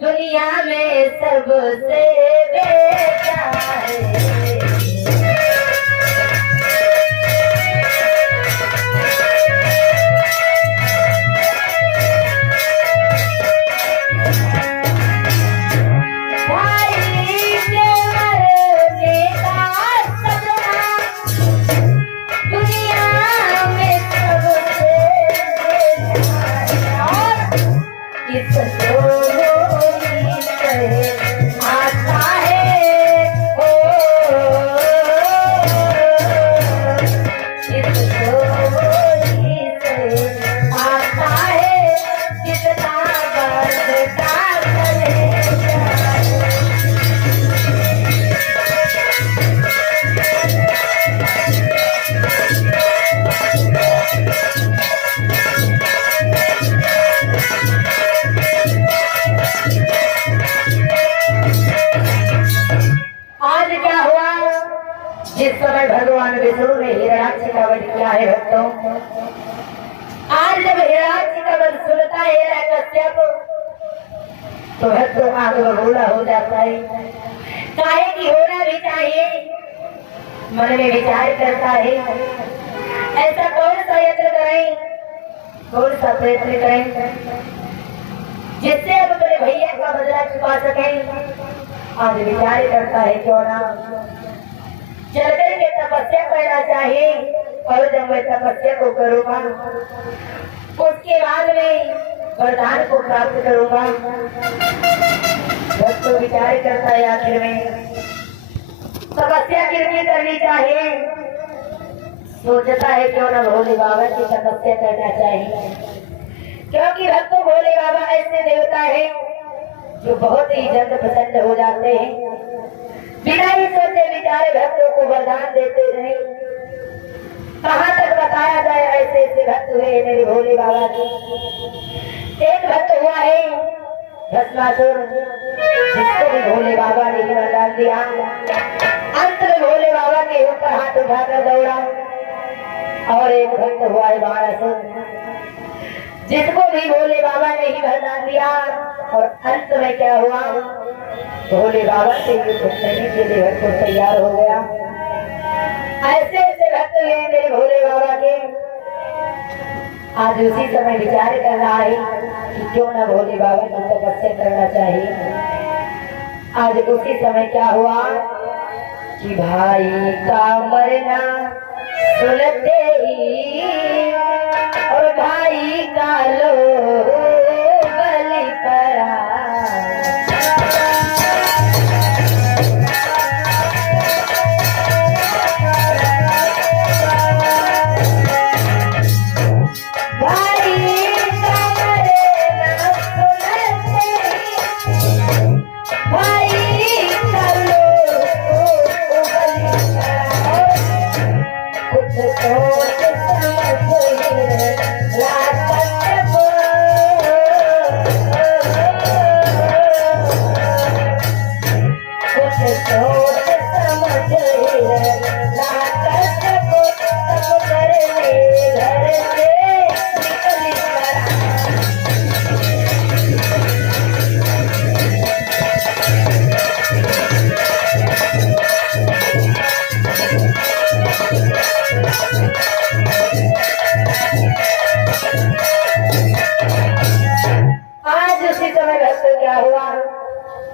दुनिया में सबसे बेटा है। जिस समय भगवान विष्णु ने हिरण्याक्ष का वध किया है भक्तों, आज जब हिरण्याक्ष का वध सुनता है हिरण्यकश्यप तो भक्तों आग बबूला हो जाता है। काहे की होना भी चाहिए, मन में विचार करता है ऐसा कौन सा यत्न करें, कौन सा प्रयत्न करें जिससे अब अपने भैया का बदला चुका सकें। आज विचार करता है क्यों ना चल करके तपस्या करना चाहिए, और जब मैं तपस्या को करूँगा उसके बाद में वरदान को प्राप्त करूँगा। जब तो विचार करता है आखिर में तपस्या कितनी करनी चाहिए, सोचता है क्यों ना भोले बाबा की तपस्या करना चाहिए, क्योंकि भक्तों भोले बाबा ऐसे देवता है जो बहुत ही जल्द प्रसन्न हो जाते हैं। बिना ही सोचे विचारे भक्तों को वरदान देते रहे। कहाँ तक बताया जाए, ऐसे ऐसे भक्त हुए मेरे भोले बाबा के। एक भक्त हुआ है भस्मासुर, जिसको भी भोले बाबा ने ही वरदान दिया। अंत में भोले बाबा के ऊपर हाथ उठाकर दौड़ा। और एक भक्त हुआ है बाणासुर, जिसको भी भोले बाबा ने ही वरदान दिया। और अंत में क्या हुआ, भोले बाबा से युद्ध करने के लिए भक्त तैयार हो गया। ऐसे ऐसे भक्त हुए मेरे भोले बाबा के। आज उसी समय विचार कर रहा है कि क्यों ना भोले बाबा की तपस्या करना चाहिए। आज उसी समय क्या हुआ कि भाई का मरना सुनते ही और भाई का लो बलि पड़ा।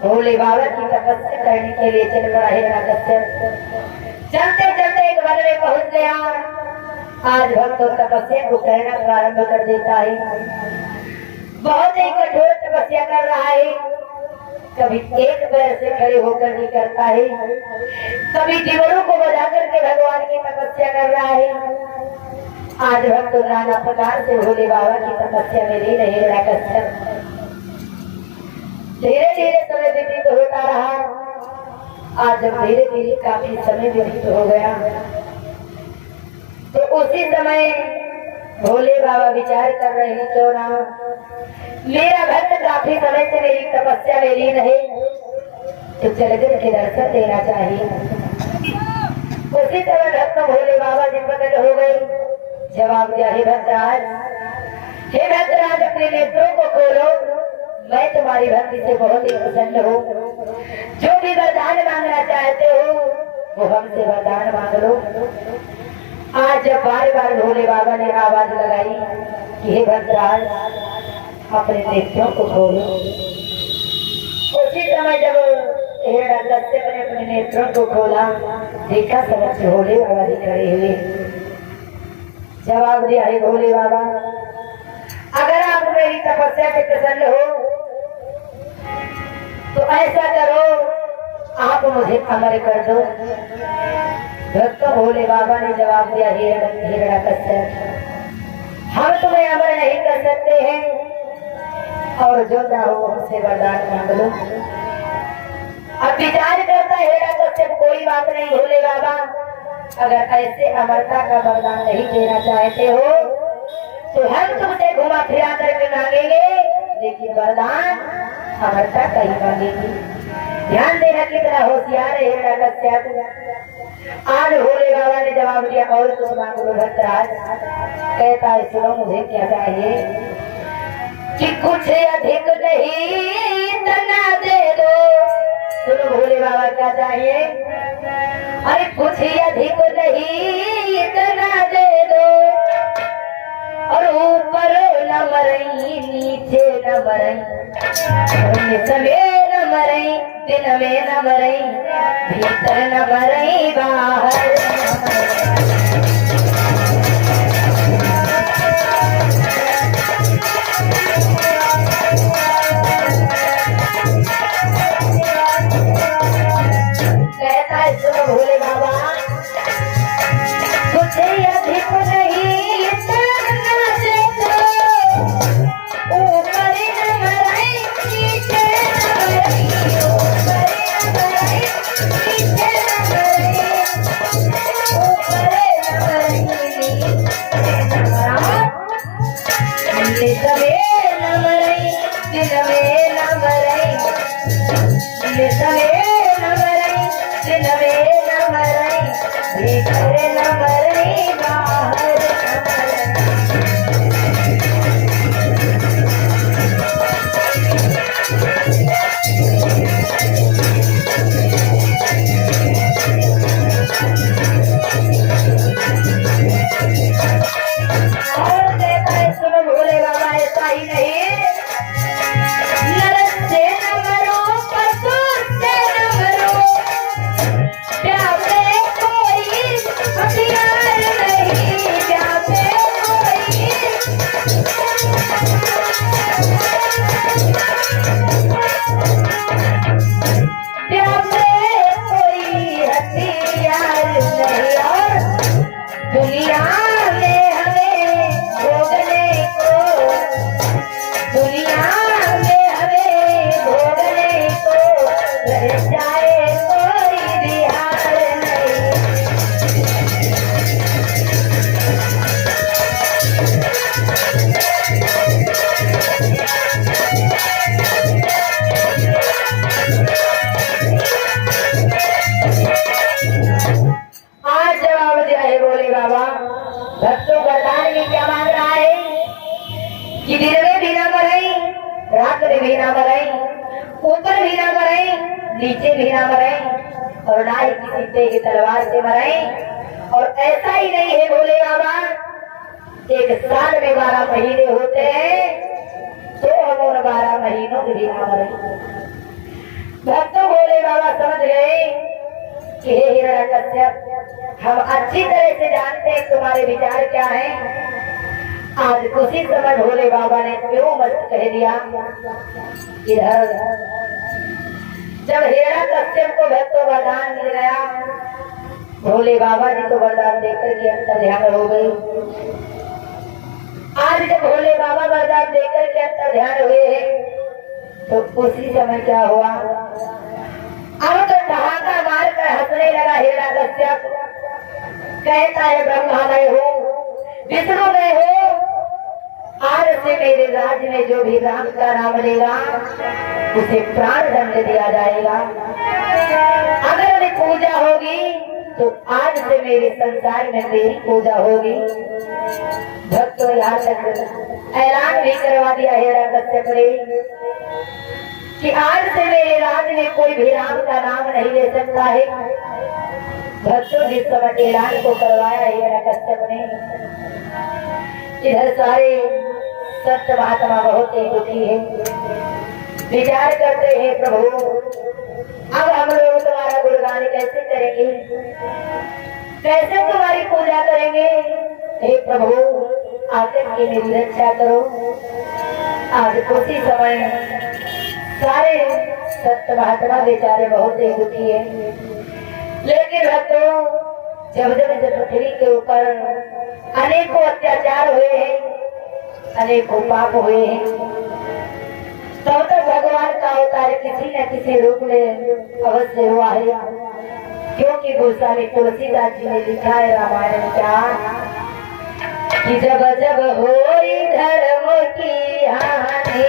भोले बाबा की तपस्या करने के लिए चल पड़ा हिरण्याकश्यप। चलते चलते एक वन में पहुंच गया। आज भक्तों तपस्या को करना प्रारंभ कर देता है। बहुत ही कठोर तपस्या कर रहा है। कभी एक पैर से खड़े होकर नहीं करता है, कभी डीवरों को बजा करके भगवान की तपस्या कर रहा है। आज भक्त नाना प्रकार से भोले बाबा की तपस्या में लीन है हिरण्याकश्यप। धीरे धीरे समय व्यतीत होता रहा। आज जब धीरे धीरे काफी समय व्यतीत हो गया तो उसी समय भोले बाबा विचार कर रहे हैं क्यों ना मेरा भक्त काफी समय से मेरी तपस्या में लीन है, तो चल के दर्शन देना चाहिए। उसी समय भक्त भोले बाबा जी प्रकट हो गए। जवाब दिया, हे भक्तराज, हे भक्तराज, अपने नेत्रों को खोलो, मैं तुम्हारी भक्ति से बहुत ही प्रसन्न हूँ। जो भी वरदान मांगना चाहते हो वो हमसे वरदान मांग लो। आज जब बार बार भोले बाबा ने आवाज लगाई कि हे भद्राज अपने नेत्रों को खोलो, उसी समय जब हिरण्यकश्यप ने अपने नेत्रों को खोला, देखा समझ भोले बाबा जी खड़े हुए। जवाब दिया, हे भोले बाबा, अगर आप मेरी तपस्या से प्रसन्न हो तो ऐसा करो, आप मुझे अमर कर दो। भक्त भोले बाबा ने जवाब दिया, हिरण्यकश्यप, हम तुम्हें अमर नहीं कर सकते हैं और जो चाहो हमसे वरदान मांग लो। अब विचार करता हिरण्यकश्यप, कोई बात नहीं भोले बाबा, अगर ऐसे अमरता का वरदान नहीं देना चाहते हो तो हम तुमसे घुमा फिरा करके मांगेंगे, लेकिन वरदान अमरता का ही मांगेंगे। ध्यान देना कितना होशियार है हिरण्यकश्यप। आज भोले बाबा ने जवाब दिया, और कुछ मांग लो भद्राज। कहता है, सुनो मुझे क्या चाहिए कि कुछ अधिक नहीं इतना दे दो। सुनो भोले बाबा क्या चाहिए, अरे कुछ अधिक नहीं इतना दे दो, और ऊपर न मरई नीचे न मरई, समय न मरई दिन में न मरई, भीतर न मरई बाहर न मरई। कहता है, सुनो भोले बाबा, कुछ अधिक नहीं इतना दे दो, ऊपर न मरई नीचे न मरई, ऊपर न मरई नीचे न मरई, ऊपर न मरई नीचे न मरई, सवेर न मरई दिन में न मरई, सवेर न मरई दिन में न मरई, भीतर न मरई बाहर न और कहता है, सुनो भोले बाबा, ऐसा ही नहीं, नरक से न मरो, पशु से न मरो, प्यासे कोई हथियार नहीं, प्यासे कोई प्यासे कोई हथियार नहीं, और दुनिया में हमें भोगने को, दुनिया में हमें भोगने को रह जाए कोई बिहार नहीं। आज जवाब दिया है भोले बाबा, भक्तों वरदान में क्या मांग रहा है कि दिन में भी ना मरई, रात में भी ना मरई, ऊपर भी ना मरई, नीचे भी ना मरई, और ना ही किसी पे की तलवार से मरई। और ऐसा ही नहीं है भोले बाबा, एक साल में 12 महीने होते हैं, तो हम उन 12 महीनों में भी ना मरई। भक्तों भोले बाबा समझ गए कि हे हिरण्यकश्यप, हम अच्छी तरह से जानते हैं तुम्हारे विचार क्या हैं। आज उसी समय भोले बाबा ने क्यों मस्त कह दिया, इधर जब हिरण्यकश्यप को भक्तों वरदान मिल गया, भोले बाबा जी तो वरदान देकर के अंतर ध्यान हो गई। आज जब भोले बाबा वरदान देकर के अंतर ध्यान हुए हैं, तो उसी समय क्या हुआ, अब तो ठहाका मार कर हंसने लगा हिरण्यकश्यप। कहता है, ब्रह्मा मैं हूँ, विष्णु मैं हूँ, आज से मेरे राज्य में जो भी राम का नाम लेगा उसे प्राण दंड दिया जाएगा। अगर मेरी पूजा होगी तो आज से मेरे संसार में मेरी पूजा होगी। भक्तों याद रखना, ऐलान भी करवा दिया हिरण्यकश्यप ने कि आज से मेरे राज में कोई भी राम का नाम नहीं ले सकता है। भक्तों जिस समय ऐलान को करवाया हिरण्यकश्यप ने, इधर सारे संत महात्मा बहुत ही दुखी है, विचार करते हैं प्रभु अब हम लोग तुम्हारा गुणगान कैसे करेंगे, कैसे तुम्हारी पूजा करेंगे। हे प्रभु आकर के मेरी रक्षा करो। आज उसी समय सारे संत महात्मा बेचारे बहुत ही दुखी है। लेकिन भक्तों जब जब पृथ्वी के ऊपर अनेकों अत्याचार हुए हैं, अनेकों पाप हुए हैं, तब तक भगवान का अवतार किसी न किसी रूप में अवश्य हुआ है। क्योंकि गोस्वामी तुलसीदास जी ने लिखा है रामायण का कि जब जब होई धर्म की हानि,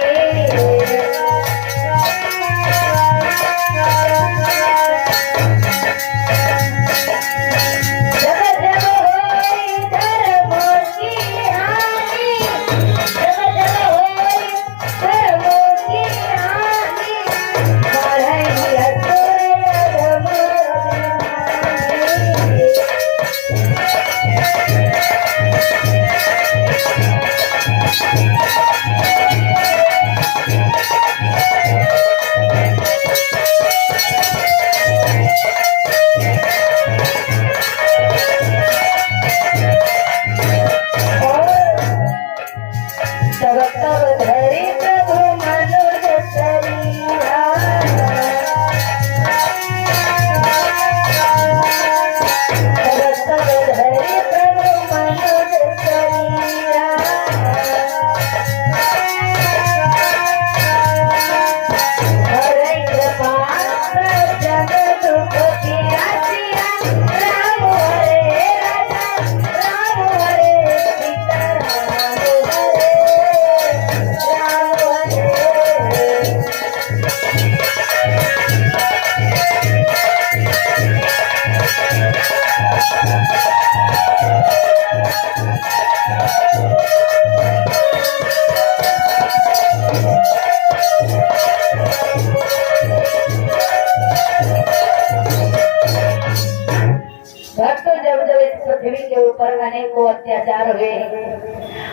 अनेकों अत्याचार हुए,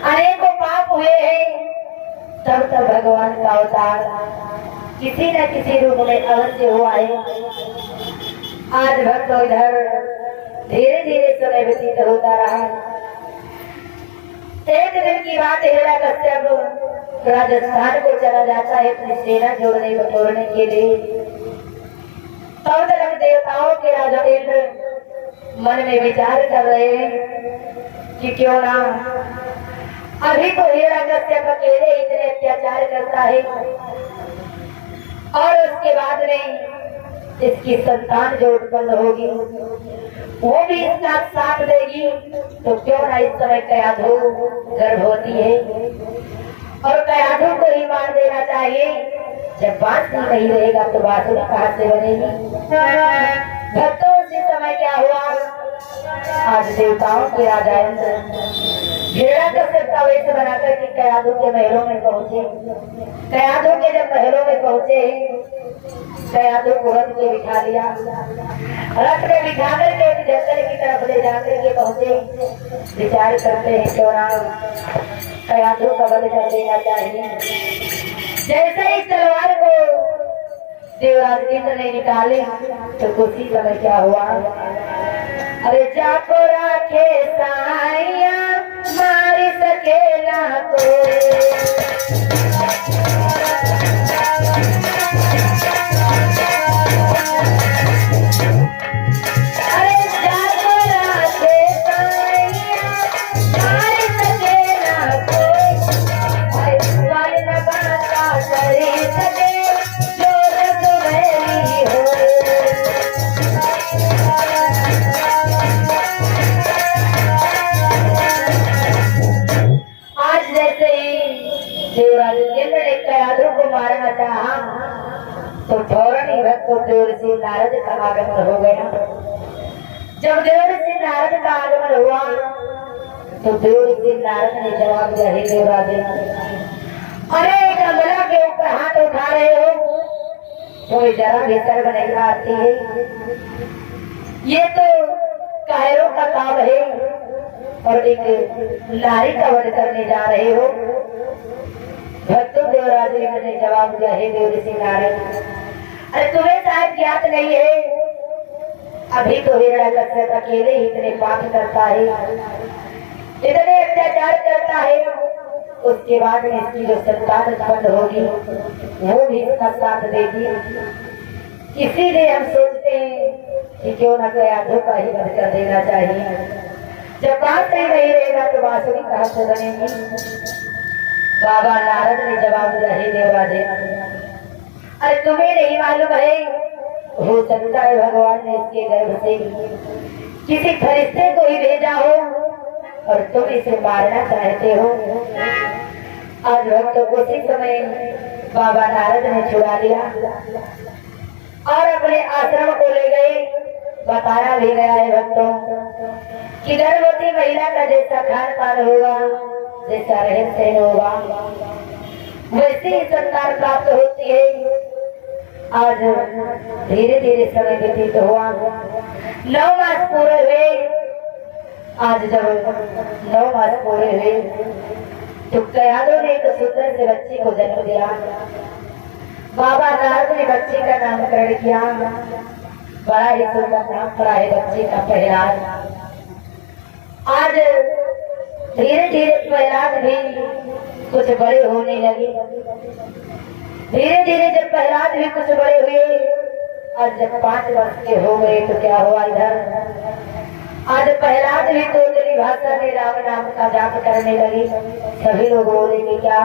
अनेकों पाप हुए हैं, तब तक भगवान का अवतार किसी न किसी रूप में अवश्य हुआ है। आज भक्तों इधर धीरे धीरे समय व्यतीत होता रहा। एक दिन की बात हिरण्यकश्यप राजस्थान को चला जाता है अपनी सेना जोड़ने बटोरने के लिए। तब तक देवताओं के राजा इंद्र मन में विचार कर रहे हैं कि क्यों ना अभी तो हिरण्यकश्यप अकेले इतने अत्याचार करता है और उसके बाद में इसकी संतान जो उत्पन्न होगी वो भी इसका साथ देगी, तो क्यों ना इस समय कयाधु गर्भवती है और कयाधु को ही मार देना चाहिए। जब बात नहीं रहेगा तो बासुरी कहाँ से बनेगी। भक्तों उसी समय क्या हुआ, आज देवताओं के राजा हिरण्यकश्यप का वेश बनाकर के कयाधु के महलों में पहुंचे। कयाधु के जब महलों में पहुंचे, कयाधु को रथ के बिठा लिया, रथ में बिठा करके जंगल की तरफ ले जाकर के पहुंचे। विचार करते हैं क्यों ना कयाधु का वध कर देना चाहिए। जैसे ही तलवार को देवराज इंद्र ने निकाले तो उसी समय क्या हुआ, अरे जाको राखे साइया मारी सकेला को। तो फौरन ही भक्तों देवर्षि नारद का आगमन हो गया। जब देवर्षि नारद का आगमन हुआ, तो देव ऋषि नारद ने जवाब दिया, हे देवराजे, अरे कमला के ऊपर हाथ उठा रहे हो, कोई जरा भी शर्म नहीं आती है? ये तो कायरों का काम है और एक नारी का वध करने जा रहे हो। भक्तों देवराज ने जवाब दिया, हे देव ऋषि नारद, अरे तुम्हें शायद ज्ञात नहीं है, अभी तो हिरण्यकश्यप अकेले ही इतने पाप करता है, इतने अत्याचार करता है, उसके बाद में इसकी जो संतान उत्पन्न होगी वो भी इसका साथ देगी। इसीलिए हम सोचते हैं कि क्यों न कोई आधो का ही वध कर देना चाहिए। जब बात नहीं रहेगा तो बांसुरी कहाँ से बनेगी? बाबा नारद ने जवाब दिया, हे देवराजे, अरे तुम्हें नहीं मालूम है, हो सकता है भगवान ने इसके गर्भ से किसी फरिश्ते को ही भेजा हो और तुम इसे मारना चाहते हो। आज भक्तों को उसी समय बाबा नारद ने छुड़ा लिया और अपने आश्रम को ले गए। बताया भी गया है भक्तों कि गर्भवती महिला का जैसा खान पान होगा, जैसा रहन सहन होगा, वैसी ही संतान प्राप्त होती है। आज धीरे धीरे समय व्यतीत हुआ, 9 मास पूरे हुए। आज जब 9 मास पूरे हुए तो कयालों ने एक सुंदर से बच्ची को जन्म दिया। बाबा नारद ने बच्ची का नामकरण किया, बड़ा ही सुंदर नाम पड़ा है बच्ची का प्रहलाद। आज धीरे धीरे प्रहलाद भी कुछ बड़े होने लगे। धीरे धीरे जब प्रहलाद भी कुछ बड़े हुए और जब 5 वर्ष के हो गए तो क्या हुआ इधर, आज प्रहलाद भी तोतली भाषा में राम नाम का जाप करने लगी। सभी लोग बोलेंगे क्या,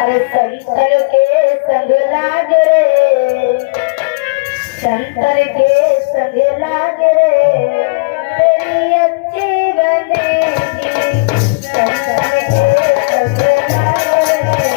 अरे संतन के संग लाग रे, संतन के संग लाग रे, तेरी अच्छी बनेगी, संतन के संग लाग रे,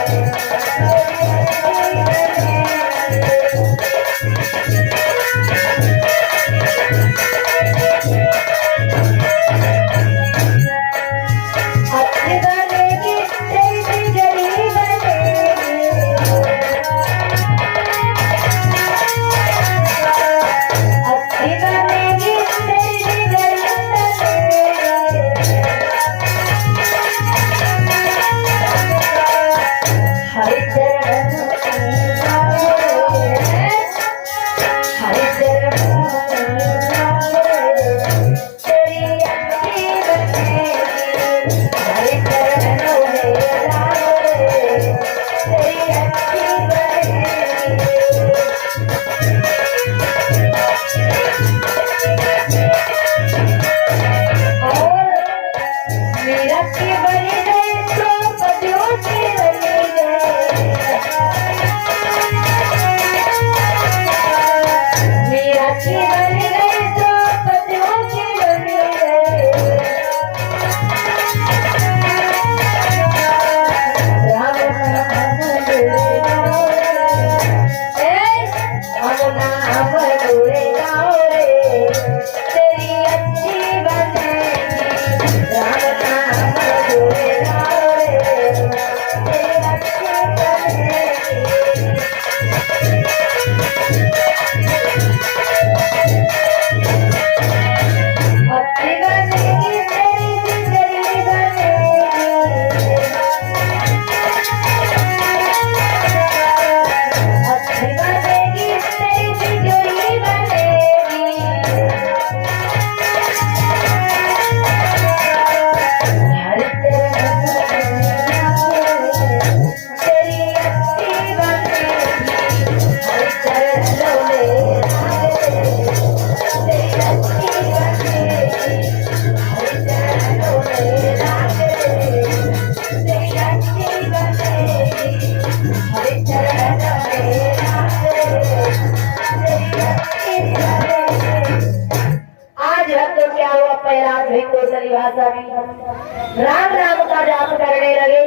राम नाम का जाप करने लगे।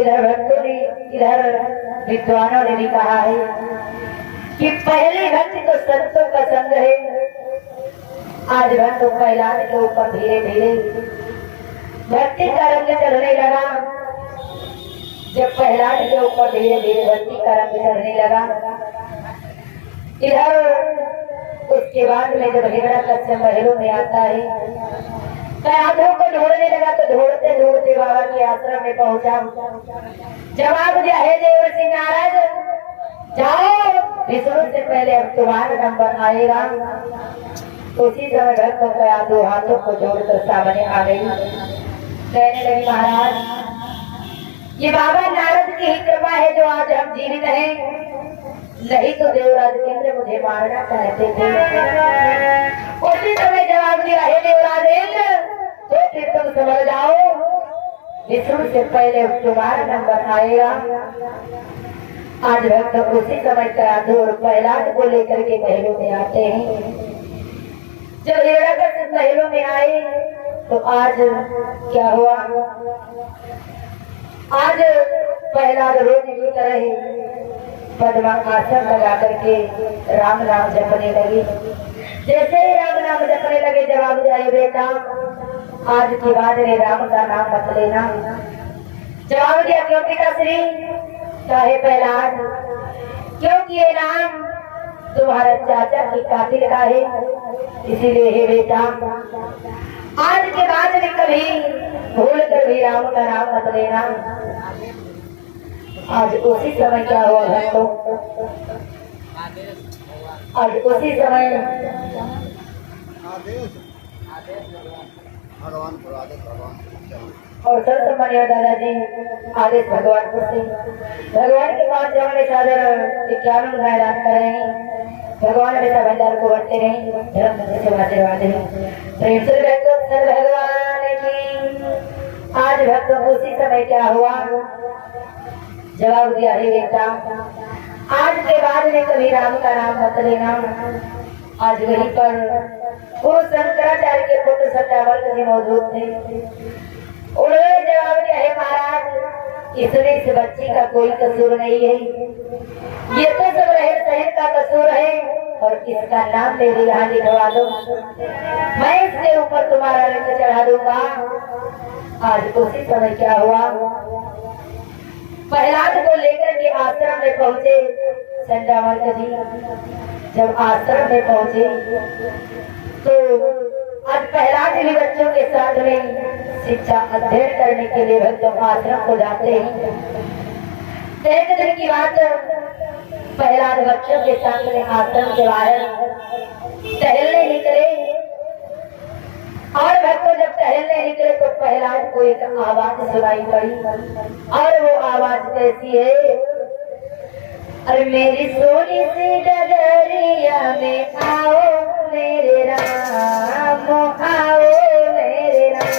इधर भक्तों ने, इधर विद्वानों ने भी कहा है कि पहली भक्ति तो संतों का संग है। आज भक्तों प्रहलाद के ऊपर धीरे धीरे भक्ति का रंग चढ़ने लगा। जब प्रहलाद के ऊपर धीरे धीरे भक्ति का रंग चढ़ने लगा, इधर उसके बाद में जब हिरण्यकश्यप महलों में आता है, कयाधों को ढूंढने लगा तो ढूंढते ढूंढते बाबा के आश्रम में पहुंचा। जवाब दिया, हे देवर्षि नारद, जाओ, विष्णु से पहले अब तुम्हारा नंबर आएगा। उसी समय भक्तों का दो हाथों को जोड़कर सामने आ गई, कहने लगी, महाराज, ये बाबा नारद की ही कृपा है जो आज हम जीवित हैं, नहीं तो देवराज इंद्र मुझे मारना चाहते थे। उसी समय जवाब दिया, हे देवराज इंद्र, तो फिर तुम समझ जाओ, विष्णु से पहले तुम्हारा नंबर आएगा। आज भक्त उसी समय कयाधु और प्रहलाद को लेकर के महलों में आते हैं। जब हिरण्यकश्यप महलों में आए तो आज क्या हुआ, आज प्रहलाद रोज की तरह पद्मासन लगा करके राम नाम जपने लगे। जैसे ही राम नाम जपने लगे, जवाब दिया, बेटा, आज के बाद में राम का नाम मत लेना। जवाब दिया, क्यों पिताश्री? चाहे प्रहलाद, क्योंकि ये नाम तुम्हारा चाचा की कातिल का है, इसीलिए हे बेटा, आज के बाद में कभी भूल कर भी राम का नाम मत लेना। आज उसी समय क्या हुआ भक्तों, आज उसी समय और सर्वमान्य दादाजी आदेश भगवान से भगवान के पास जमाने सादर 51 रात कर रहे हैं। भगवान हमेशा भंडार को बढ़ते रहे, धर्म से आशीर्वाद प्रेम से भगवान की। आज भक्तों उसी समय क्या हुआ, जवाब दिया, हे बेटा, आज के बाद में कभी राम का नाम मत लेना। आज वहीं पर गुरु शंकराचार्य के पुत्र सत्यावर्त जी मौजूद थे। उन्होंने जवाब दिया, हे महाराज, इसमें इस बच्ची का कोई कसूर नहीं है, ये तो सब रहन सहन का कसूर है, और इसका नाम मेरे यहाँ लिखवा दो, मैं इसके ऊपर तुम्हारा रंग चढ़ा दूंगा। आज उसी समय क्या हुआ, प्रहलाद को लेकर के आश्रम में पहुंचे चंडावर्त जी। जब आश्रम में पहुंचे तो आज प्रहलाद भी बच्चों के साथ में शिक्षा अध्ययन करने के लिए भक्तों आश्रम को जाते हैं। एक दिन की बात, प्रहलाद बच्चों के साथ में आश्रम के बाहर टहलने निकले, और भक्तों जब टहलने निकले तो प्रहलाद को एक आवाज सुनाई पड़ी, और वो आवाज कैसी है, अरे मेरी सोनी सी डगरिया में आओ मेरे राम, आओ मेरे राम।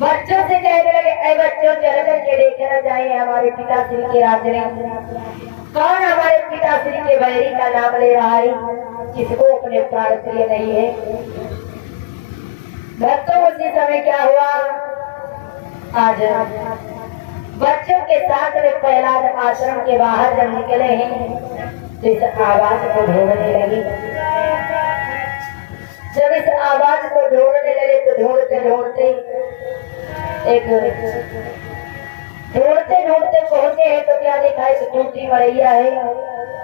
बच्चों से कहने लगे, ऐ बच्चों चल करके देखना चाहिए हमारे पिताश्री के राजने कौन हमारे पिताश्री के बैरी का नाम ले रहा है, किसको अपने प्राण प्रिय नहीं है। भक्तों उसी समय क्या हुआ, आज बच्चों के साथ में प्रहलाद आश्रम के बाहर जब निकले हैं तो इस आवाज को ढूंढने लगी। जब इस आवाज को ढूंढने लगे तो ढूंढते ढूंढते पहुंचे हैं तो क्या देखा है, टूटी मरैया है,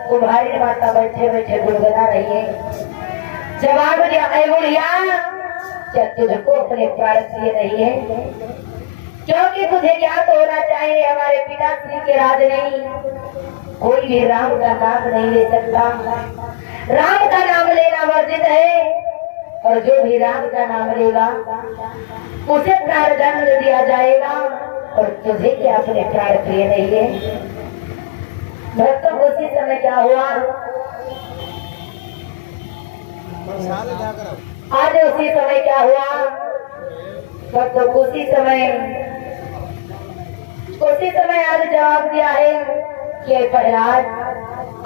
कुम्हारी माता बैठे बैठे गुनगुना रही है। जवाब दिया, ऐ बुढ़िया क्या तुझको अपने प्राण प्रिय नहीं है, क्योंकि तुझे ज्ञात होना चाहिए हमारे पिताश्री के राज नहीं कोई भी राम का नाम नहीं ले सकता, राम का नाम लेना वर्जित है, और जो भी राम का नाम लेगा उसे प्राणदंड दिया जाएगा, और तुझे क्या अपने प्राण प्रिय नहीं है। भक्तों उसी समय क्या हुआ, आज उसी समय क्या हुआ, भक्तों उसी समय आज जवाब दिया है कि प्रहलाद,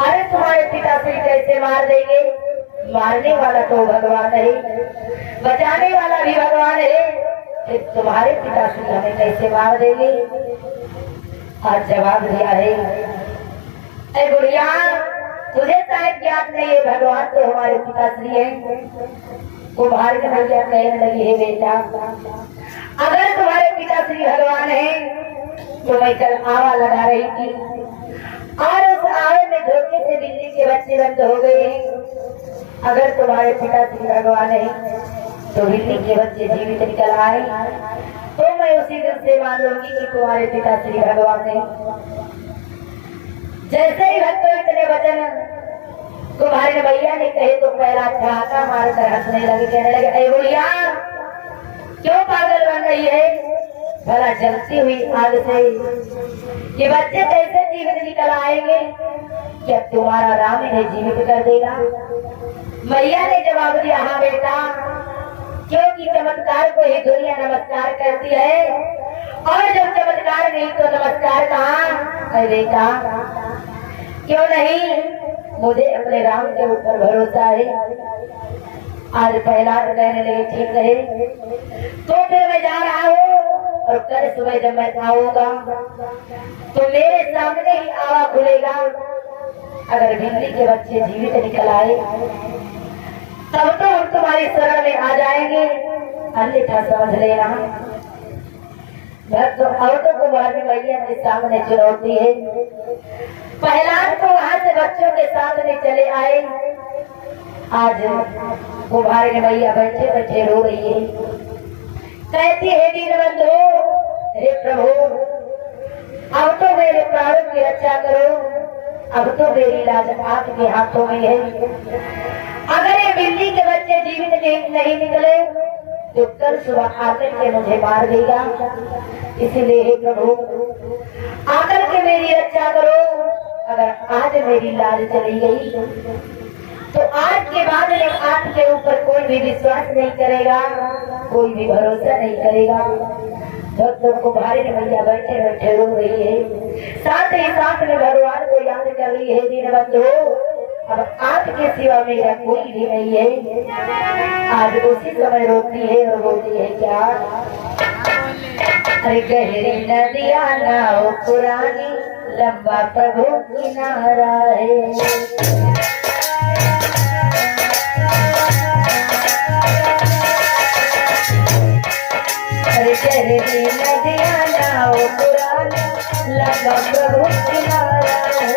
अरे तुम्हारे पिताश्री कैसे मार देंगे, मारने वाला तो भगवान है, बचाने वाला भी भगवान है, फिर तुम्हारे पिताश्री हमें कैसे मार देंगे। आज जवाब दिया है, ऐ बुढ़िया तुझे शायद ज्ञात नहीं है, भगवान तो हमारे पिताश्री है। कुम्हार के भैया कहने लगी है, बेटा अगर तुम्हारे पिताश्री भगवान है तो मैं कल आवा लगा रही थी और उस आवे में धोखे से बिल्ली के बच्चे बंद हो गए हैं। अगर तुम्हारे पिताश्री भगवान है तो बिल्ली के बच्चे जीवित निकल आए तो मैं उसी दिन से मान लूंगी कि तुम्हारे पिताश्री भगवान है। जैसे ही भक्तों इतने वचन तुम्हारे भैया ने कहे तो पहला छाता मारकर हंसने लगे, कहने लगे, ऐ बुढ़िया क्यों पागल बन रही है, भला जलती हुई आग से ये बच्चे कैसे जीवित निकल आएंगे, क्या तुम्हारा राम इन्हें जीवित कर देगा। मैया ने जवाब दिया, हाँ बेटा, क्योंकि चमत्कार को ही दुनिया नमस्कार करती है, और जब चमत्कार नहीं तो नमस्कार कहाँ। अरे बेटा क्यों नहीं, मुझे अपने राम के ऊपर भरोसा है। आज प्रहलाद कहने लगे, ठीक है तो फिर मैं जा रहा हूँ, और कल सुबह जब मैं आऊंगा तो मेरे सामने ही आवा खुलेगा, अगर बिल्ली के बच्चे जीवित निकल आए तब तो हम तुम्हारी शरण में आ जाएंगे, अन्यथा समझ लेना। औरतों को बाद में मैया के सामने चुनौती है। प्रहलाद तो वहां से बच्चों के साथ में चले आए। आज कुम्हार के मैया बैठे बैठे रो रही है, कहती है, दीनबंधु हे प्रभु अब तो मेरे प्राणों की रक्षा करो, अब तो मेरी लाज आपके हाथों में है। अगर ये बिल्ली के बच्चे जीवित नहीं निकले तो कल सुबह आकर के मुझे मार देगा, इसलिए हे प्रभु आकर के मेरी रक्षा करो। अगर आज मेरी लाज चली गई तो आज के बाद आपके ऊपर कोई भी विश्वास नहीं करेगा, कोई भी भरोसा नहीं करेगा। भक्तों को भारी मैया बैठे बैठे रो रही है, साथ ही साथ में भगवान को याद कर रही है, दीनबंधु अब आपके सिवा मेरा कोई भी नहीं है। आज उसी समय रोती है और बोलती है, क्या अरे गहरी नदिया नाव पुरानी लंबा प्रभु किनारा है। अरे गहरी नदिया नाव पुरानी लंबा प्रभु किनारा है।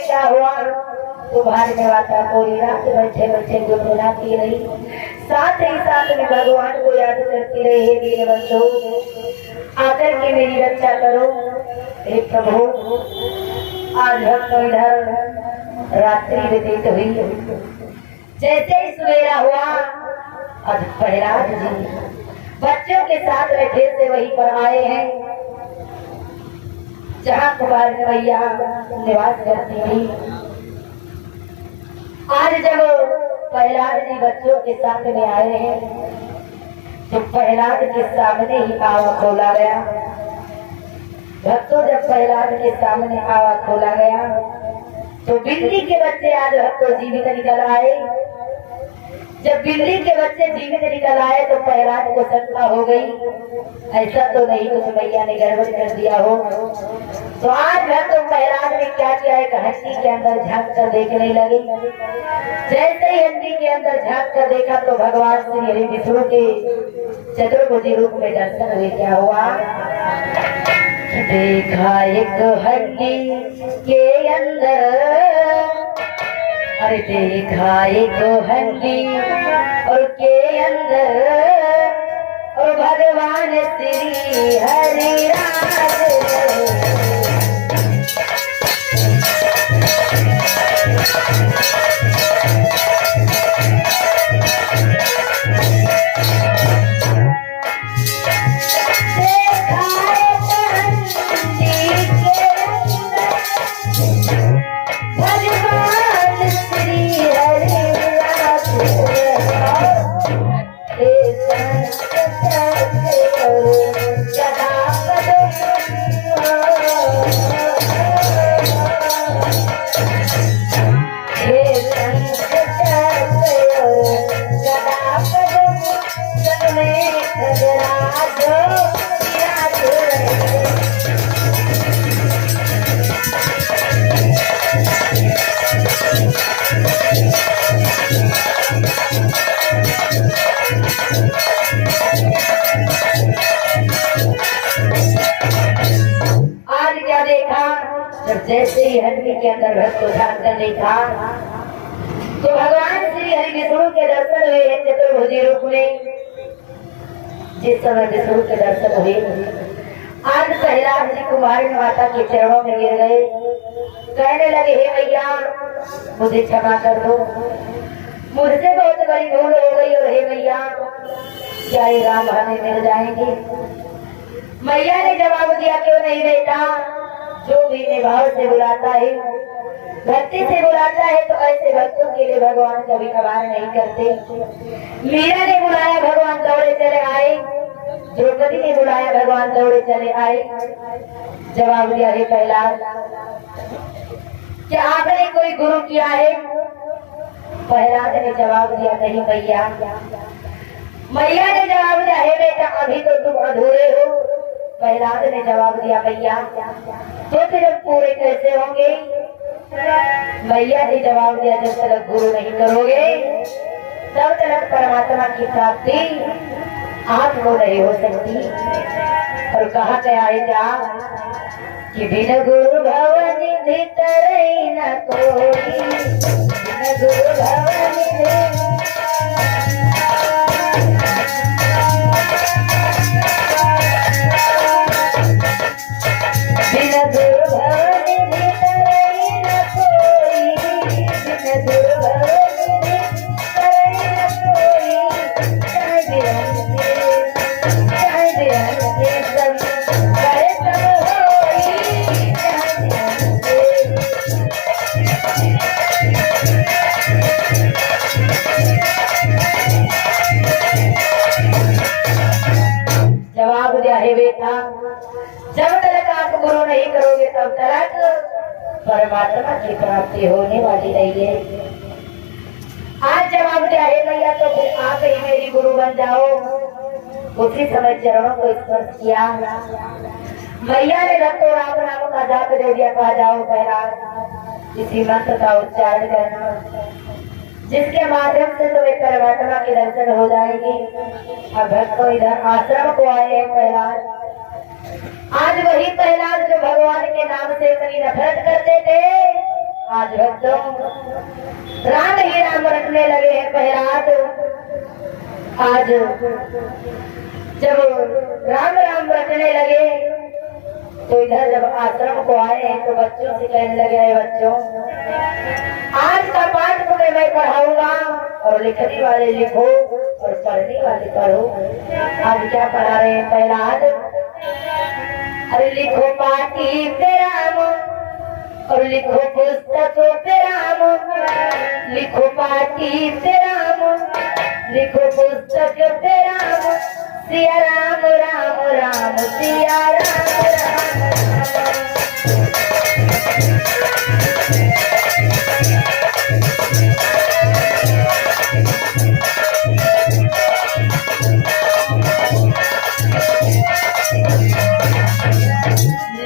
क्या हुआ तुम्हारे देवता पूरी रात बैठे बैठे गुनगुनाती रही, साथ ही साथ में भगवान को याद करती रही। हे वीर बंधु, आकर के मेरी रक्षा करो। हे प्रभु, आज हम तो इधर रात्रि व्यतीत हुई, जैसे ही सवेरा हुआ आज प्रहलाद जी बच्चों के साथ बैठे से वहीं पर आए हैं जहाँ कुमार मैया निवास करती थी। आज जब प्रहलाद जी बच्चों के साथ में आए हैं तो प्रहलाद के सामने ही आवा खोला गया। भक्तों, जब प्रहलाद के सामने आवा खोला गया तो बिल्ली के बच्चे आज भक्तों जीवित निकल आए। जब बिल्ली के बच्चे जीवित निकल आए तो प्रहलाद को शंका हो गई, ऐसा तो नहीं कुछ मैया ने गड़बड़ कर दिया हो। तो आज भक्तों प्रहलाद ने क्या किया, एक हंडी के अंदर झांक कर देखने लगे। जैसे ही हंडी के अंदर झांक कर देखा तो भगवान श्री हरि विष्णु के चतुर्भुजी रूप में दर्शन हुए। क्या हुआ, देखा एक हंडी के अंदर, अरे देखा एक हंडी और के अंदर और भगवान श्री हरि राज। जैसे ही हंडी के अंदर भक्त को ध्यान कर देखा तो भगवान श्री हरि विष्णु के दर्शन हुए चतुर्भुजी रूप में। जिस समय विष्णु के दर्शन हुए आज प्रहलाद जी कुमारी माता के चरणों में गिर गए, कहने लगे, हे मैया मुझे क्षमा कर दो, मुझसे बहुत बड़ी भूल हो गई। और हे मैया, क्या ये राम हमें मिल जाएंगे? मैया ने जवाब दिया, क्यों नहीं बेटा, जो भी निभाव से बुलाता है, भक्ति से बुलाता है तो ऐसे भक्तों के लिए भगवान कभी कभार नहीं करते। मीरा ने बुलाया, भगवान दौड़े चले आए। द्रौपदी ने बुलाया, भगवान दौड़े चले आए। जवाब दिया, हे प्रहलाद, क्या आपने कोई गुरु किया है? प्रहलाद ने जवाब दिया, नहीं मैया। मैया ने जवाब दिया, हे बेटा, अभी तो तुम अधूरे हो। प्रहलाद ने जवाब दिया, मैया तो फिर पूरे कैसे होंगे? मैया ने जवाब दिया, जब तक गुरु नहीं करोगे तब तक परमात्मा की प्राप्ति आपको नहीं हो सकती। और कहा गया है क्या कि बिन गुरु भवनिधि तरई न कोई, बिन गुरु भवनिधि जब तक आप गुरु नहीं करोगे तब तक परमात्मा की प्राप्ति होने वाली नहीं है। आज जब आप चाहे मैया तो फिर आप ही मेरी गुरु बन जाओ। उसी समय चरणों को स्पर्श किया, मैया ने रखो राम नाम का जाप दे दिया। कहा जाओ पहला इसी मंत्र का उच्चारण करना, जिसके माध्यम से तुम्हें परमात्मा के दर्शन हो जाएंगे। अब भक्तों इधर आश्रम को आए प्रहलाद। आज वही प्रहलाद जो भगवान के नाम से इतनी नफरत करते थे, आज भक्तों राम ही नाम रखने लगे हैं प्रहलाद। आज जब राम राम रखने लगे तो इधर जब आश्रम को आए तो बच्चों से कहने लगे, बच्चों आज का पाठ तुम्हें मैं पढ़ाऊंगा और लिखने वाले लिखो और पढ़ने वाले पढ़ो। आज क्या पढ़ा रहे हैं प्रहलाद? अरे लिखो पाठी पे राम और लिखो पुस्तकों पे राम, लिखो पाठी पे राम, लिखो पुस्तक पे राम, सिया राम राम राम सिया राम राम राम।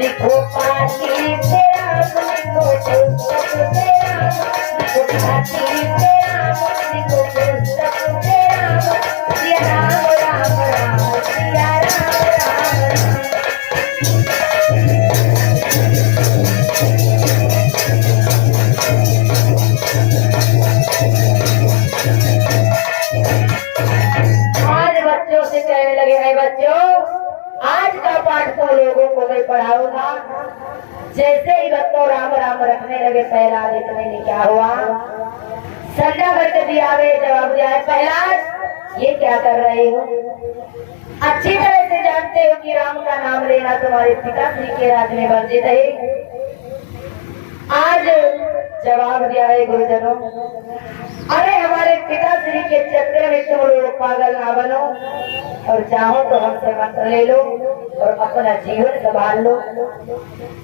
लिखो पाठी पे राम, लिखो पुस्तक पे राम, लिखो पाठी पे राम, लिखो पुस्तक पे राम, सिया राम राम राम सिया राम राम राम। आज बच्चों से कहने लगे, है बच्चों आज का पाठ तो लोगों को मैं पढ़ाऊंगा। जैसे ही बच्चों राम राम रखने लगे प्रहलाद, इतने में क्या हुआ? संध्या करके दिया गए जवाब दिया, प्रहलाद ये क्या कर रहे हो? अच्छी तरह से जानते हो कि राम का नाम लेना तुम्हारे पिताश्री के राज में वर्जित है। आज जवाब दिया है गुरुजनों, अरे हमारे पिताश्री के चक्कर में तुम लोग पागल ना बनो और चाहो तो हमसे मंत्र ले लो और अपना जीवन संभाल लो।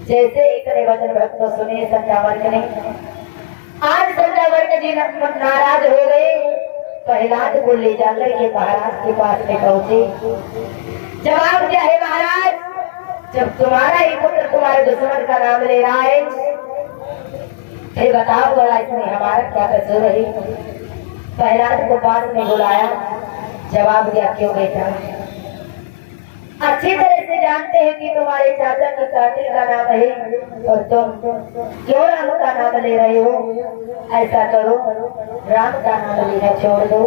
जैसे ही करे वचन भक्तों सुने संध्या वर्ग ने, आज संध्या वर्ग जी नाराज हो गए। प्रहलाद को ले जाकर के महाराज के पास में पहुंचे। जवाब क्या है महाराज? जब तुम्हारा ही पुत्र तुम्हारे दुश्मन का नाम ले रहा है, फिर बताओ बोला इसमें हमारा क्या कसूर है? प्रहलाद को पास में बुलाया, जवाब दिया, क्यों बेटा अच्छी तरह से जानते हैं कि तुम्हारे चाचा की कातिल का नाम है और तुम क्यों राम का नाम ले रहे हो? ऐसा करो राम का नाम लेना छोड़ दो।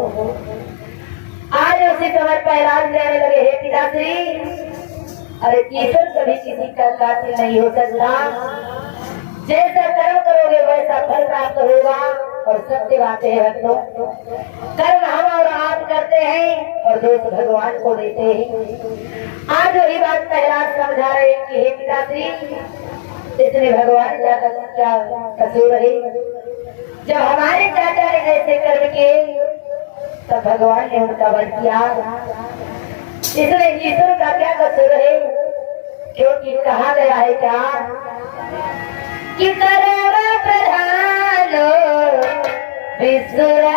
आज उसी समय प्रहलाद कहने लगे, हे पिताश्री, अरे ईश्वर कभी किसी का कातिल नहीं हो सकता। जैसा कर्म करोगे वैसा फल प्राप्त होगा। और सत्य बातें हैं बच्चों, कर्म हम और आप करते हैं और दोष भगवान को देते हैं। आज वही बात प्रहलाद समझा रहे हैं कि हे पिताश्री, इसमें भगवान क्या कसूर है? जब हमारे चाचा ने ऐसे कर्म किए तब भगवान ने उनका वध किया, इसमें ईश्वर का क्या कसूर है? क्योंकि कहा गया है क्या कि सर्व प्रधान विसुर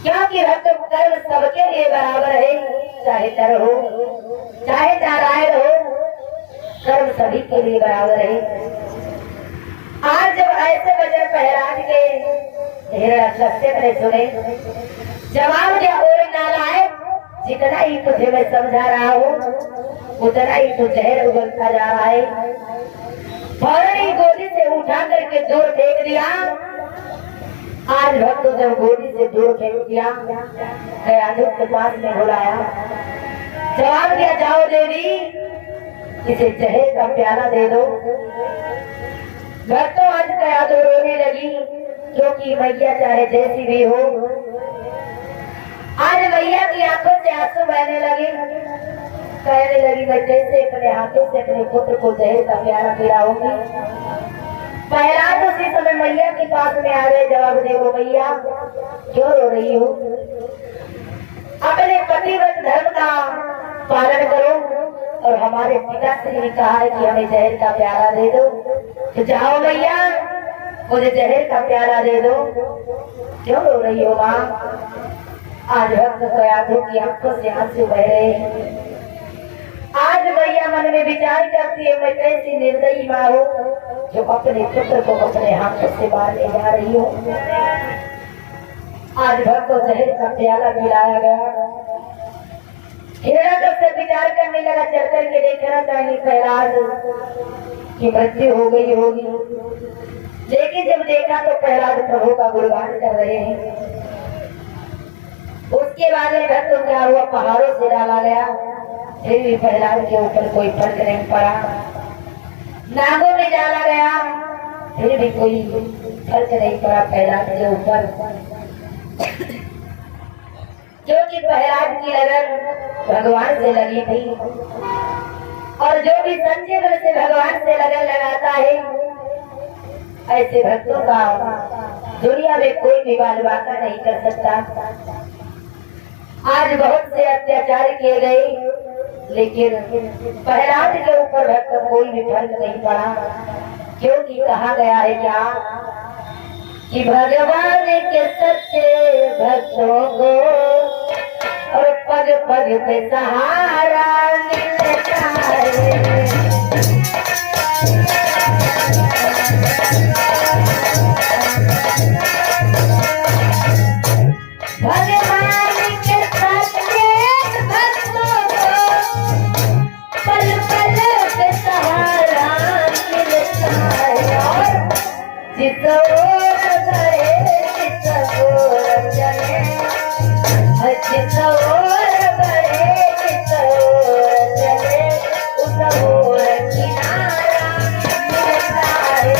क्योंकि भक्त कर्म सबके लिए बराबर है, चाहे तर हो चाहे नारायण हो, कर्म सभी के लिए बराबर है। आज जब ऐसे वचन प्रहलाद के हिरण्यकश्यप ने सुने, जवाब दिया, और नारायण जितना ही तुझे मैं समझा रहा हूँ उतना ही तो जहर उगलता जा रहा है। फौरन ही गोदी से उठा करके दूर फेंक दिया। आज भक्त तो जब गोदी से दूर फेंक दिया, कयाधुक के पास में बुलाया, जवाब दिया, जाओ देवी इसे जहर का प्याला दे दो। भक्तों आज कयाधुक रोने लगी, क्योंकि मैया चाहे जैसी भी हो, आज मैया की आंखों से आंसू बहने लगे। कहने लगी, मैं कैसे अपने हाथों से अपने पुत्र को जहर का प्याला पिलाऊंगी। प्रहलाद उसी समय मैया के पास में आ गए, जवाब देखो मैया क्यों रो रही हो, अपने पतिव्रत धर्म का पालन करो, और हमारे पिता श्री ने कहा है कि हमें जहर का प्याला दे दो, तो जाओ मैया मुझे जहर का प्याला दे दो। क्यों रो रही हो माँ? आज भक्त कयाधुक की आंखों से आंसू बह रहे हैं। आज मैया मन में विचार करती है, मैं कैसी निर्दयी माँ हूँ जो अपने पुत्र को अपने हाथों से मारने जा रही हूँ। आज भक्त को जहर का प्याला पिलाया गया। हिरण्यकश्यप से विचार करने लगा, चल करके देखना चाहिए प्रहलाद की मृत्यु हो गई होगी। लेकिन जब देखा तो प्रहलाद प्रभु का गुणगान कर रहे हैं। उसके बाद में भक्त को क्या हुआ, पहाड़ों से डाला गया, फिर भी प्रहलाद के ऊपर कोई फर्क नहीं पड़ा। नागों में डाला गया, फिर भी कोई फर्क नहीं पड़ा प्रहलाद के ऊपर, क्योंकि प्रहलाद की लगन भगवान से लगी थी। और जो भी सच्चे मन से भगवान से लगन लगाता है, ऐसे भक्तों का दुनिया में कोई भी बाल बाका नहीं कर सकता। आज बहुत से अत्याचार किए गए, लेकिन प्रहलाद के ऊपर भक्त कोई भी फर्क नहीं पड़ा, क्योंकि कहा गया है क्या कि भगवान के सच्चे भक्तों को और पग पग पे सहारा मिलता है। भगवान के सच्चे भक्तों को पल पल पे सहारा मिलता है। और जिस ओर गए जिस ओर चले, जिस ओर गए जिस ओर चले, उस ओर किनारा मिलता है।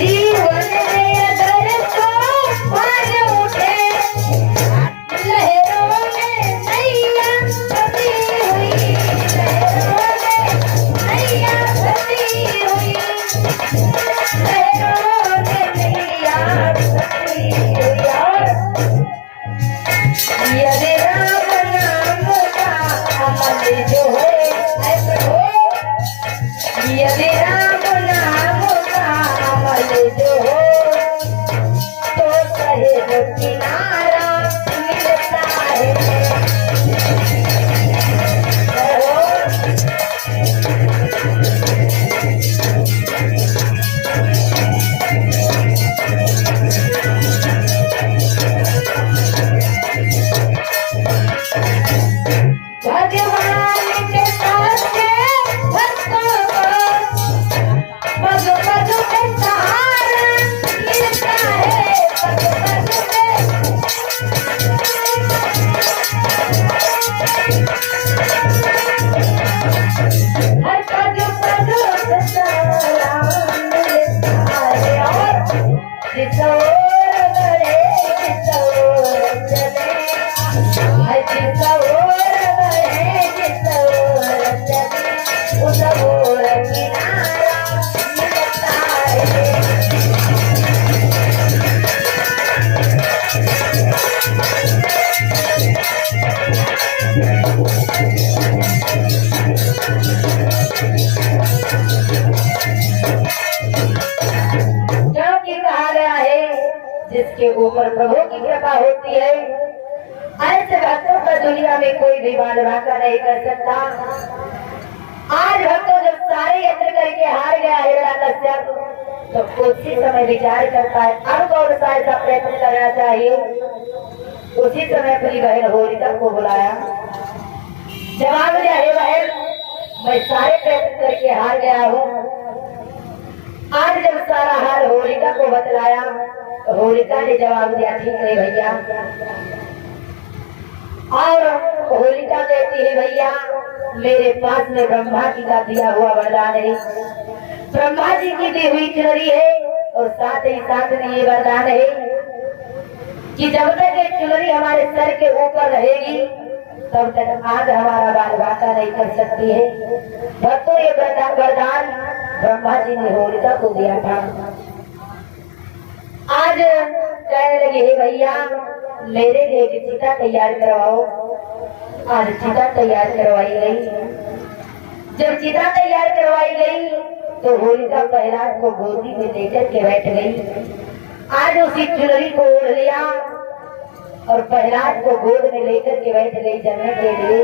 जीवन में अगर तूफान उठे, लहरों में नैया फंसी हुई, लहरों में नैया फंसी हुई, लहरों में नैया फंसी हुई। और यदि राम नाम का अमल जो है ऐसे हो, यदि राम नाम का अमल जो हो, तो सहेज किनारा मिलता है। भगवान के साथ भक्तों को पग पग पे सहारा मिलता है, पग पग पे। हर पग पग पे सहारा मिलता है। और जिस ओर बढ़े जिस ओर चले, जिस ओर बढ़े जिस ओर चले, उस ओर किनारा मिलता है। क्योंकि कहा गया है, जिसके ऊपर प्रभु की कृपा होती है, ऐसे भक्तों का दुनिया में कोई भी बाल बाका नहीं कर सकता। आज भक्तों जब सारे यत्न करके हार गया हिरण्यकश्यप तो उसी समय विचार करता है अब कौन सा ऐसा प्रयत्न करना चाहिए। उसी समय अपनी बहन होलिका को बुलाया। जवाब दिया, हे बहन, मैं सारे प्रयत्न करके हार गया हूँ। आज जब सारा हाल होलिका को बतलाया तो होलिका ने जवाब दिया, ठीक है भैया। और होलिका कहती है, भैया मेरे पास में ब्रह्मा जी का दिया हुआ वरदान है, ब्रह्मा जी की दी हुई चुनरी है और साथ ही साथ में ये वरदान है कि जब तक ये चुनरी हमारे सर के ऊपर रहेगी तब तक आग हमारा बाल बाका नहीं कर सकती है। भक्तों ये वरदान ब्रह्मा जी ने होलिका को दिया था। आज कहने लगे, हे भैया मेरे लिए एक चिता तैयार करवाओ। आज चिता तैयार करवाई गई। जब चिता तैयार करवाई गई तो होलिका प्रहलाद को गोदी में लेकर के बैठ गई। आज उसी चुनरी को ओढ़ लिया और प्रहलाद को गोद में लेकर के बैठ गई जलने के लिए।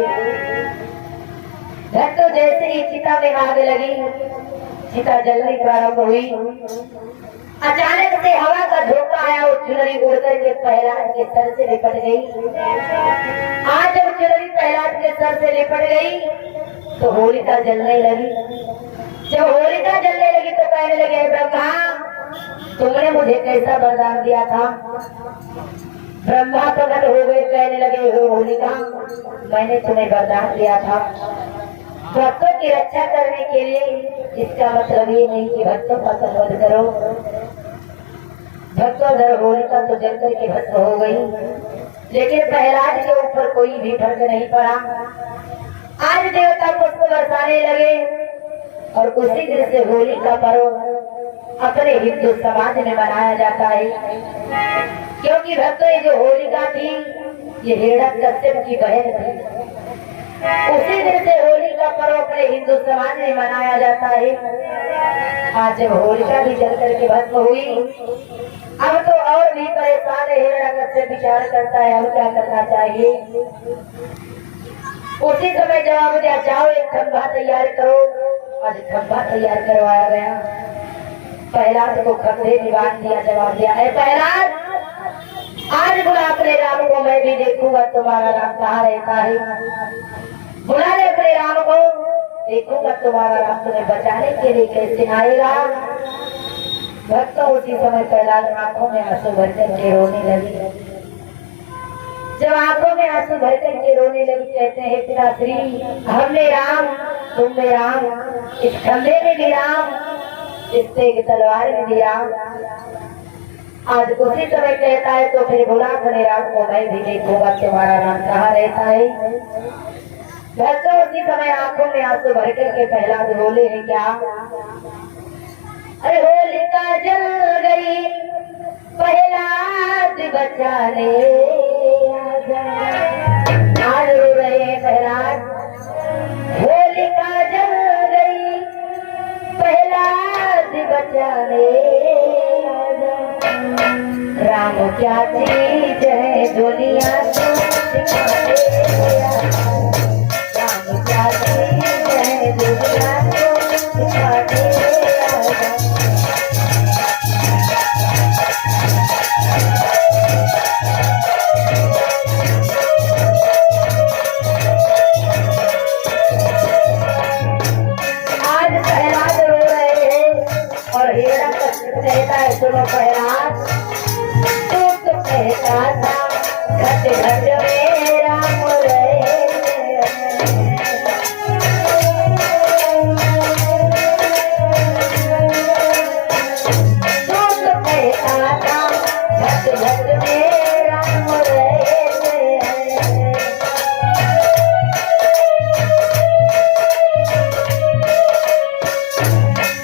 भक्तों जैसे ही चिता में आग लगी, चिता जलनी प्रारंभ हुई। अचानक से हवा का झोंका आया और चुनरी उड़ करके प्रहलाद के सर से लिपट गई। आज जब चुनरी प्रहलाद के सर से लिपट गई तो होलिका जलने लगी। जब होलिका जलने लगी तो कहने लगे, ब्रह्मा तुमने मुझे कैसा वरदान दिया था। ब्रह्मा प्रकट हो गए, कहने लगे, हो होलिका मैंने तुम्हें वरदान दिया था भक्तों की रक्षा करने के लिए। इसका मतलब ये नहीं कि भक्तों का संबोध करो। भक्तों दर होलिका तो जल करके भस्म हो गई, लेकिन प्रहलाद के ऊपर कोई भी फर्क नहीं पड़ा। आज देवता पुष्प बरसाने लगे और उसी दिन से होली का पर्व अपने हिंदू समाज में मनाया जाता है। क्योंकि भक्तों ये जो होलिका थी ये हिरण्यकश्यप की बहन थी। उसी दिन से होली का पर्व अपने हिंदू समाज में मनाया जाता है। आज जब होलिका भी जल करके भस्म हुई, अब तो और भी परेशान है हिरण्यकश्यप, विचार करता है अब क्या करना चाहिए। उसी समय जवाब दिया, जाओ एक खंभा तैयार करो। आज खंभा तैयार करवाया गया। प्रहलाद को खंभे में बांध दिया। जवाब दिया, है प्रहलाद आज बुला अपने राम को, मैं भी देखूंगा तुम्हारा राम कहाँ रहता है। बुला ले अपने राम को, देखूंगा तुम्हारा राम तुम्हें बचाने के लिए कैसे आएगा। भक्तों उसी समय प्रहलाद आंखों में आंसू भर करके रोने लगी। जब आंखों में आंसू भर करके रोने लगी, कहते हैं, पिताश्री हमने राम, तुम में राम, इस खंभे में भी राम, इस तेग तलवार में भी राम। आज उसी समय कहता है, तो फिर बुला अपने राम को, मैं भी देखूंगा तुम्हारा राम कहाँ रहता है। भक्तों उसी समय आंखों में आंसू भर करके प्रहलाद बोले हैं, क्या अरे होलिका जल गई प्रहलाद बचाने आज रो रहे हैं प्रहलाद। होलिका जल गई प्रहलाद बचाने राम क्या चीज है दुनिया को दिखाने। राम क्या चीज है दुनिया को दिखाने। आज प्रहलाद रो रहे हैं और हिरण्यकश्यप कहता है, सुनो प्रहलाद कहता था घट घट में राम रहे। तू तो कहता था घट घट में राम रहे।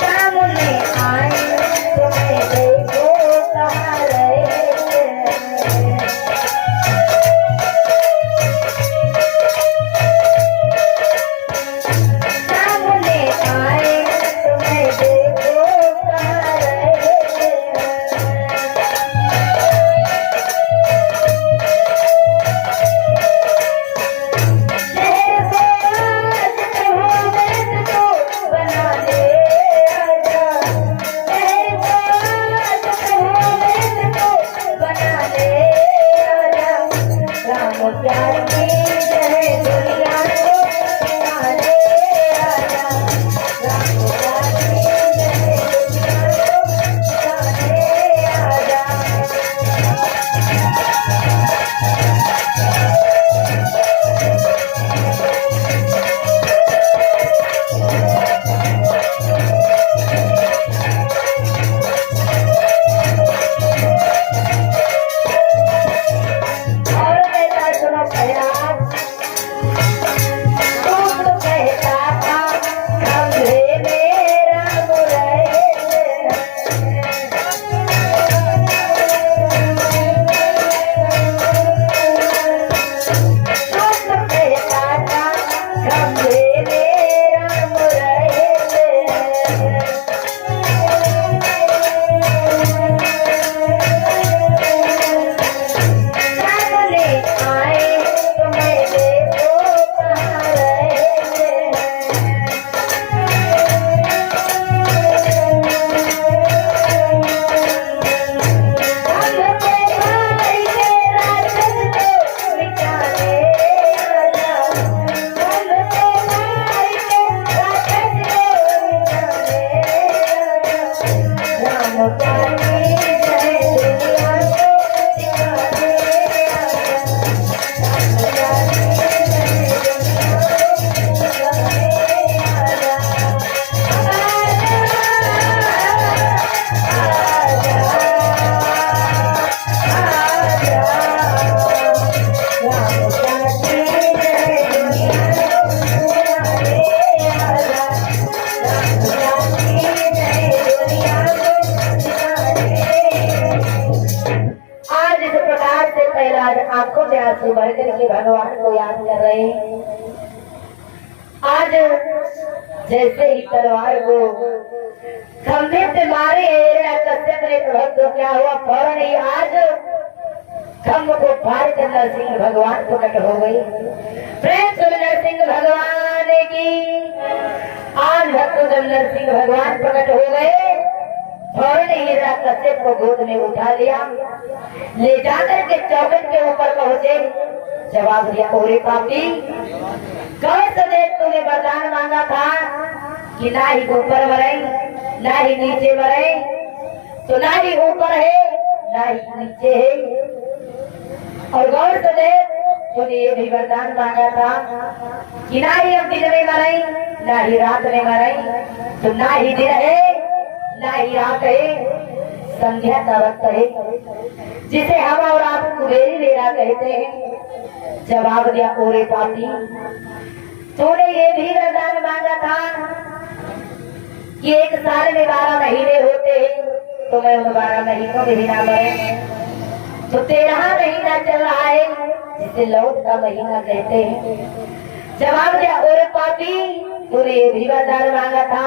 सामने आए तुम्हें देखो कहाँ रहे। आंखों में आंसू भर करके भगवान को याद कर रहे हैं। आज जैसे ही तलवार को खंभे से मारे कश्यप ने तो क्या हुआ, फौरन ही आज खम्भ को फाड़ कर नरसिंह भगवान प्रकट हो गई। प्रेम से नरसिंह भगवान की आज भक्त जब नरसिंह भगवान प्रकट हो गए, फौरन ही कश्यप को गोद में उठा लिया, ले जाकर के चौखट के ऊपर पहुंचे। जवाब दिया, ओरे पापी, कौन सा देख तूने वरदान मांगा था कि ना ही ऊपर मरे ना ही नीचे मरे, तो ना ही ऊपर है ना ही नीचे है। और गौर से देख तूने ये भी वरदान मांगा था कि ना ही हम दिन में मरे ना ही रात में मरे, तो ना ही दिन है ना ही रात है, संध्या का वक्त है, जिसे हम और आप कुबेरी लेना कहते हैं। जवाब दिया, ओरे पापी, तूने ये भी वरदान मांगा था कि 1 साल में 12 महीने होते हैं, तो मैं उन 12 महीनों में भी ना मरे, तो 13वां महीना चल रहा है, जिसे लौट का महीना कहते हैं। जवाब दिया, ओरे पापी, तूने ये भी वरदान मांगा था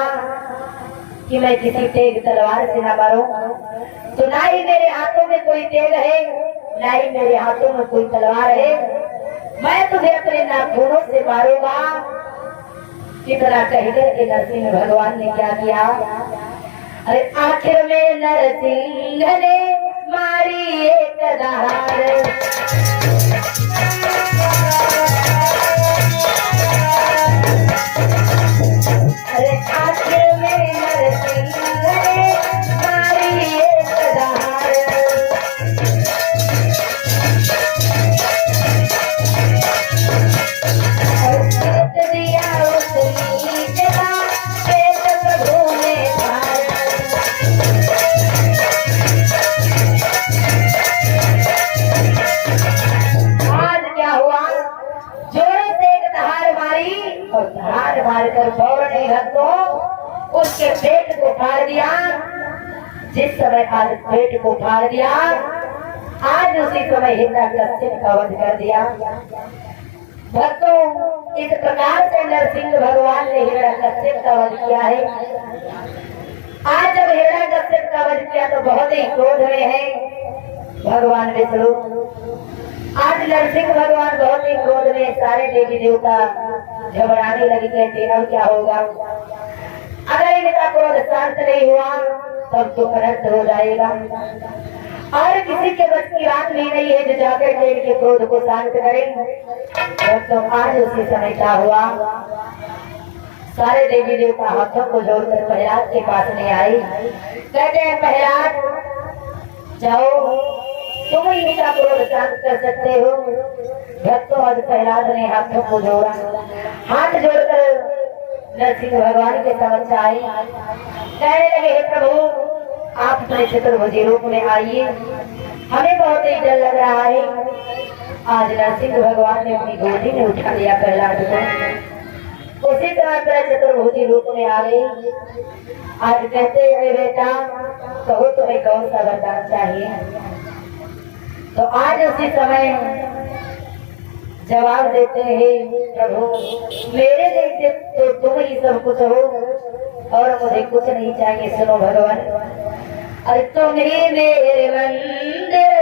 कि मैं किसी तेज तलवार से ना मरूं, तो ना ही मेरे हाथों में कोई तेग है ना ही मेरे हाथों में कोई तलवार है, मैं तुझे अपने नाखूनों से मारूंगा। इतना कहकर के नरसिंह भगवान ने क्या किया, अरे आखिर में नरसिंह ने मारी एक दहाड़, अरे आखिर में नरसिंह ने मारी एक दहाड़, दिया उसकी जगह पेट प्रभु ने खाया। आज क्या हुआ, जोरों से एक दहाड़ मारी और दहाड़ मारकर फौरन ही भक्तों उसके पेट को फाड़ दिया। जिस समय आज पेट को फाड़ दिया, आज उसी समय हिरण्यकश्यप का वध कर दिया। भक्तों, इस प्रकार से नरसिंह भगवान ने हिरण्यकश्यप का वध किया है। आज जब हिरण्यकश्यप का वध किया तो बहुत ही क्रोध में है भगवान विष्णु। आज नरसिंह भगवान बहुत ही क्रोध में, सारे देवी देवता घबराने लगे, कहते अब क्या होगा, अगर इनका क्रोध शांत नहीं हुआ तब तो अनर्थ हो जाएगा, और किसी के बस की बात भी नहीं है जो जाकर के इनके क्रोध को शांत करे। तो आज उसी समय क्या हुआ, सारे देवी देवता हाथों को जोड़कर प्रहलाद के पास में आए, कहते हैं प्रहलाद जाओ, तुम इनका क्रोध शांत कर सकते हो। भक्तों, आज प्रहलाद ने हाथों को जोड़ा, हाथ जोड़कर नरसिंह भगवान के समक्ष आए, कहने लगे, हे प्रभु, आप अपने चतुर्भुजी रूप में आइए, हमें बहुत ही डर लग रहा है। आज नरसिंह भगवान ने अपनी गोदी में उठा लिया प्रहलाद को, उसी तरह पर चतुर्भुजी रूप में आ गई। आज कहते हैं, बेटा कहो तुम्हें कौन सा वरदान चाहिए। तो आज उसी समय जवाब देते हैं, प्रभु मेरे लिए तो तुम ही सब कुछ हो और मुझे कुछ नहीं चाहिए। सुनो भगवान, और तुम ही मेरे मंदिर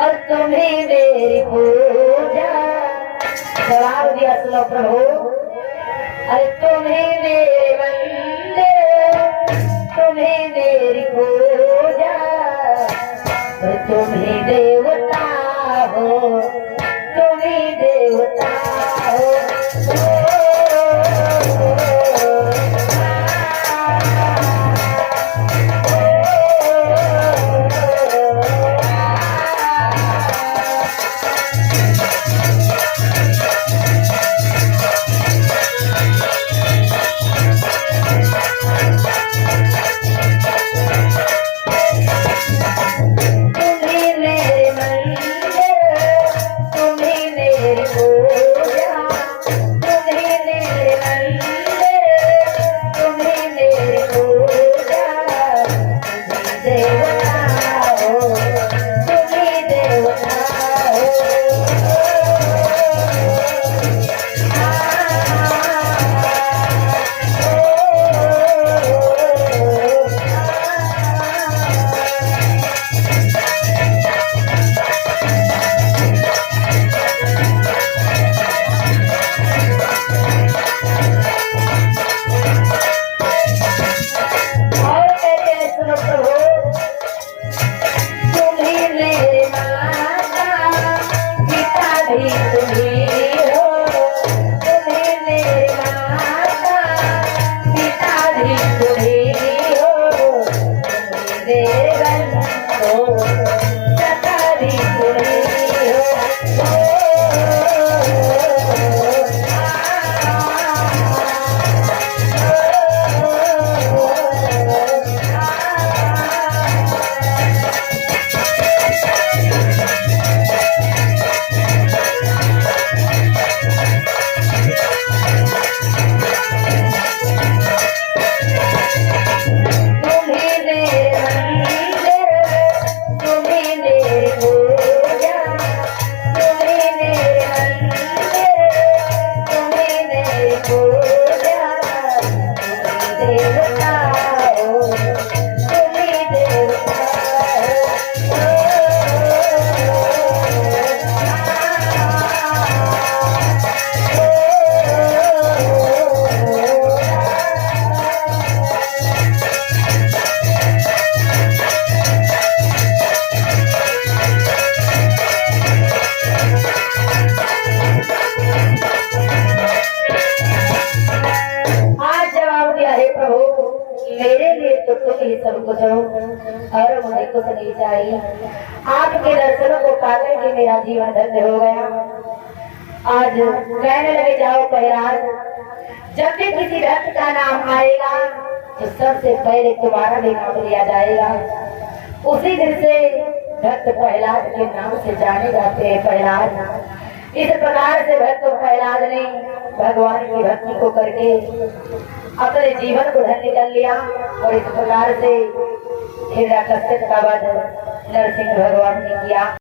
और तुम ही मेरी पूजा। जवाब दिया, सुनो प्रभु, और तुम ही मेरे मंदिर तुम ही मेरी पूजा, और तुम ही देवता हो तुम ही देवता हो। प्रभु तुम्ही मेरे माता पिता भी तुम्ही हो, तुम्ही मेरे माता पिता भी तुम्ही हो, तुम्ही मेरे बंधु हो, सदा भी तुम्ही हो। मेरे लिए तो तुम ही सब कुछ हो और मुझे कुछ नहीं चाहिए। आपके दर्शनों को पाकर के मेरा जीवन धन्य हो गया। आज कहने लगे जाओ प्रहलाद, जब भी किसी भक्त का नाम आएगा तो सबसे पहले तुम्हारा भी नाम लिया जाएगा। उसी दिन से भक्त प्रहलाद के नाम से जाने जाते हैं प्रहलाद। इस प्रकार से भक्त प्रहलाद ने भगवान की भक्ति को करके अपने जीवन को धन्य कर लिया और इस प्रकार से हिरण्यकश्यप का वध नरसिंह भगवान ने किया।